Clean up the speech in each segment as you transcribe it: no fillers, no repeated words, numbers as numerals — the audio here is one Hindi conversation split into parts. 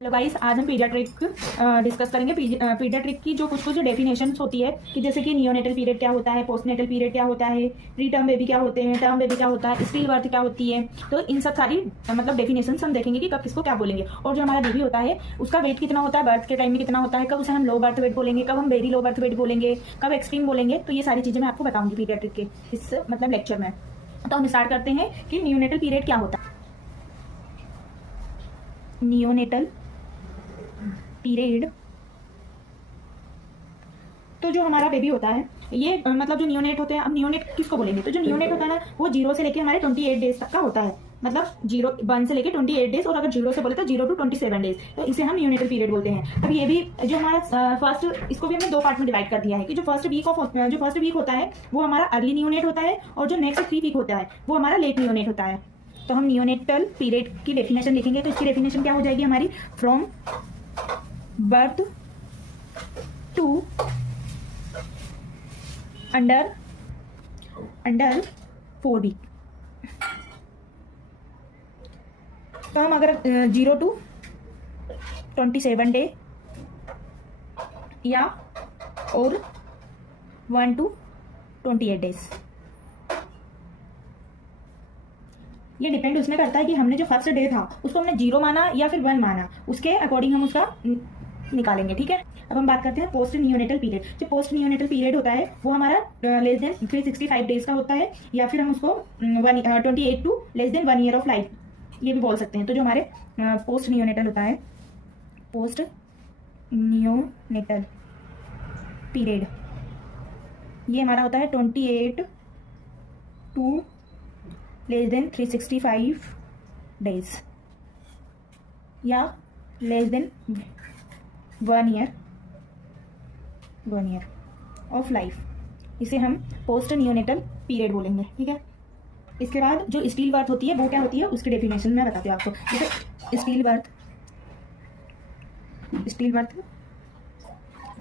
हेलो गाइस, आज हम पीडियाट्रिक डिस्कस करेंगे। पीडियाट्रिक की जो कुछ डेफिनेशंस होती है कि जैसे कि नियोनेटल पीरियड क्या होता है, पोस्टनेटल पीरियड क्या होता है, प्री टर्म बेबी क्या होते हैं, टर्म बेबी क्या होता है, स्टिल बर्थ क्या होती है। तो इन सब सारी मतलब डेफिनेशंस हम देखेंगे कि कब किसको क्या बोलेंगे। और जो हमारा बेबी होता है उसका वेट कितना होता है, बर्थ के टाइम में कितना होता है, कब उसे हम लो बर्थ वेट बोलेंगे, कब हम वेरी लो बर्थ वेट बोलेंगे, कब एक्सट्रीम बोलेंगे। तो ये सारी चीज़ें मैं आपको बताऊंगी पीडियाट्रिक के इस मतलब लेक्चर में। तो हम स्टार्ट करते हैं कि नियोनेटल पीरियड क्या होता है। नियोनेटल पीरियड, तो जो हमारा बेबी होता है ये मतलब जो नियोनेट होते हैं, अब नियोनेट किसको बोलेंगे, तो जो नियोनेट होता है ना वो 0 से लेके हमारे 28 डेज तक का होता है। मतलब 1 से लेके 28 डेज, और अगर 0 से बोले तो 0 to 27 डेज, तो इसे हम नियोनेटल पीरियड बोलते हैं। अब ये भी जो हमारा फर्स्ट, इसको भी हमने 2 पार्ट में डिवाइड कर दिया है कि जो फर्स्ट वीक होता है वो हमारा अर्ली नियोनेट होता है, और जो नेक्स्ट 3 वीक होता है वो हमारा लेट नियोनेट होता है। तो हम नियोनेटल पीरियड की डेफिनेशन लिखेंगे, तो इसकी डेफिनेशन क्या हो जाएगी हमारी, from birth to under 4 week. तो हम अगर 0 to 27 डे या और 1 to 28 डेज, ये डिपेंड उसमें करता है कि हमने जो फर्स्ट डे था उसको हमने 0 माना या फिर 1 माना, उसके अकॉर्डिंग हम उसका निकालेंगे। ठीक है, अब हम बात करते हैं पोस्ट नियोनेटल पीरियड। जो पोस्ट नियोनेटल पीरियड होता है वो हमारा लेस देन 365 डेज का होता है, या फिर हम उसको 28 to less than 1 year of life ये भी बोल सकते हैं। तो जो हमारे पोस्ट नियोनेटल होता है, पोस्ट नियोनेटल पीरियड, ये हमारा होता है 28 टू लेस देन 365 डेज या less than 1 year of life, इसे हम पोस्ट नियोनेटल पीरियड बोलेंगे। ठीक है, इसके बाद जो स्टील बर्थ होती है वो क्या होती है, उसकी डेफिनेशन मैं बताती हूँ आपको। जैसे स्टील बर्थ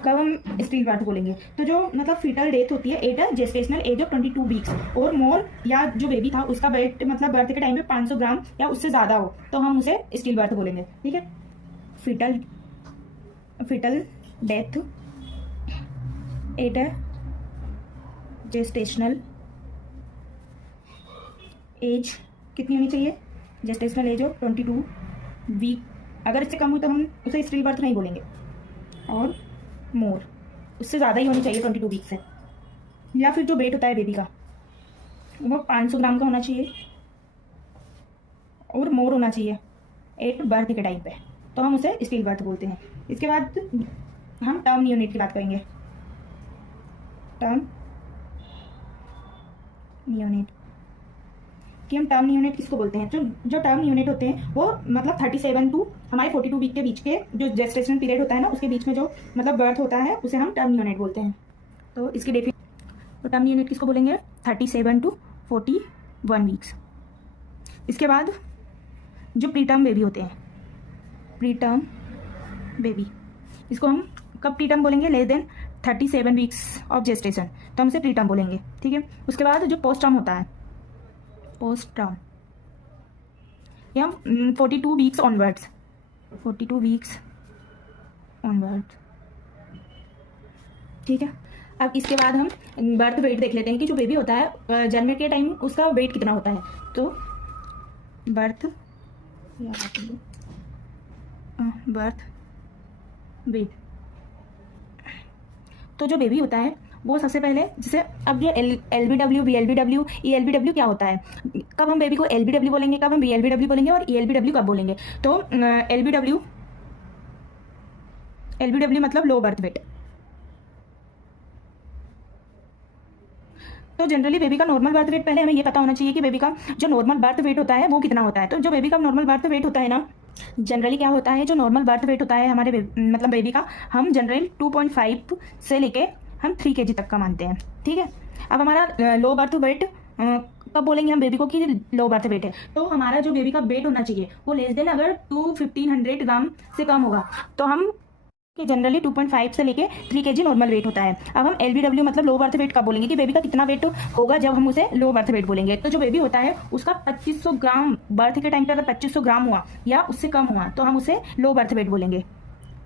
कब हम स्टील बर्थ बोलेंगे, तो जो मतलब फीटल डेथ होती है at gestational age of 22 weeks और मोर, या जो बेबी था उसका वेट मतलब बर्थ के टाइम पे 500 ग्राम या उससे ज़्यादा हो, तो हम उसे स्टील बर्थ बोलेंगे। ठीक है, foetal death at gestational age कितनी होनी चाहिए, जेस्टेशनल एज ऑफ 22 वीक। अगर इससे कम हो तो हम उसे स्टील बर्थ नहीं बोलेंगे, और मोर उससे ज़्यादा ही होनी चाहिए 22 वीक से, या फिर जो वेट होता है बेबी का वो 500 ग्राम का होना चाहिए और मोर होना चाहिए एट बर्थ के टाइम पे, तो हम उसे स्टील बर्थ बोलते हैं। इसके बाद हम टर्म नियोनेट की बात करेंगे। टर्म नियोनेट कि हम टर्म नियोनेट किसको बोलते हैं, जो टर्म नियोनेट होते हैं वो मतलब 37 टू हमारे 42 वीक के बीच के जो जेस्टेशन पीरियड होता है ना, उसके बीच में जो मतलब बर्थ होता है उसे हम टर्म नियोनेट बोलते हैं। तो इसकी तो टर्म नियोनेट किसको बोलेंगे, 37 टू 41 वीक्स। इसके बाद जो प्रीटर्म बेबी होते हैं, प्रीटर्म बेबी, इसको हम कब प्रीटर्म बोलेंगे, less than 37 weeks of gestation, तो हम इसे प्रीटर्म बोलेंगे। ठीक है, उसके बाद जो पोस्ट टर्म होता है, पोस्ट टर्म, ये हम 42 वीक्स ऑनवर्ड्स, 42 वीक्स ऑनवर्ड्स। ठीक है, अब इसके बाद हम बर्थ वेट देख लेते हैं कि जो बेबी होता है जन्म के टाइम उसका वेट कितना होता है। तो बर्थ वेट, तो जो बेबी होता है वो सबसे पहले, जैसे अब जो LBW, VLBW, ELBW क्या होता है, कब हम बेबी को LBW बोलेंगे, कब हम VLBW बोलेंगे और ELBW कब बोलेंगे। तो LBW मतलब लो बर्थ वेट। तो जनरली बेबी का नॉर्मल बर्थ वेट, पहले हमें ये पता होना चाहिए कि बेबी का जो नॉर्मल बर्थ वेट होता है वो कितना होता है। तो जो बेबी का नॉर्मल बर्थ वेट होता है ना, जनरली क्या होता है, जो नॉर्मल बर्थ वेट होता है हमारे मतलब बेबी का, हम जनरली 2.5 से लेके हम 3 kg तक का मानते हैं। ठीक है, अब हमारा लो बर्थ वेट कब बोलेंगे हम बेबी को कि लो बर्थ वेट है, तो हमारा जो बेबी का वेट होना चाहिए वो लेस देन अगर 1500 ग्राम से कम होगा तो हम कि जनरली 2.5 से लेके 3 kg नॉर्मल वेट होता है। अब हम LBW मतलब लो बर्थ वेट कब बोलेंगे कि बेबी का कितना वेट होगा, जब हम उसे लो बर्थ वेट बोलेंगे। तो जो बेबी होता है उसका 2500 ग्राम बर्थ के टाइम पे अगर 2500 ग्राम हुआ या उससे कम हुआ तो हम उसे लो बर्थ वेट बोलेंगे,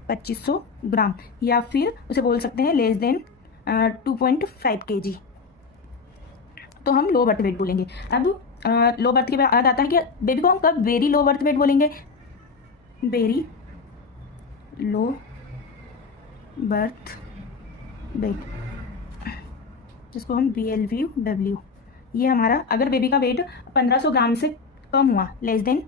2500 ग्राम, या फिर उसे बोल सकते हैं लेस देन 2.5 kg, तो हम लो बर्थ वेट बोलेंगे। अब लो बर्थ के बाद आता है कि बेबी को हम कब वेरी लो बर्थ वेट बोलेंगे, वेरी लो बर्थ वेट, जिसको हम VLW, ये हमारा अगर बेबी का वेट 1500 ग्राम से कम हुआ, लेस देन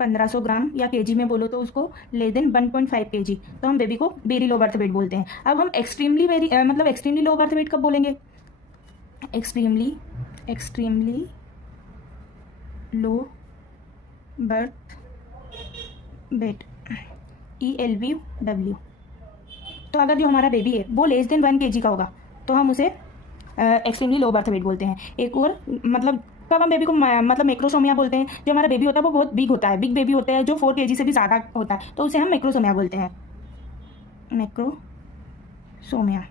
1500 ग्राम, या केजी में बोलो तो उसको लेस देन 1.5 kg, तो हम बेबी को वेरी लो बर्थ वेट बोलते हैं। अब हम एक्सट्रीमली मतलब एक्सट्रीमली लो बर्थ वेट कब बोलेंगे, extremely low birth weight, ELBW। तो अगर जो हमारा बेबी है वो लेस देन 1 kg का होगा तो हम उसे एक्सट्रीमली लो बर्थ वेट बोलते हैं। एक और मतलब कब हम बेबी को मतलब मैक्रोसोमिया बोलते हैं, जो हमारा बेबी होता है वो बहुत बिग होता है, बिग बेबी होता है जो 4 kg से भी ज़्यादा होता है, तो उसे हम मैक्रोसोमिया बोलते हैं। मैक्रोसोमिया,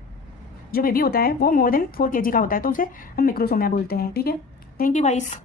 जो बेबी होता है वो मोर देन 4 kg का होता है तो उसे हम मैक्रोसोमिया बोलते हैं। ठीक है, थैंक यू गाइस।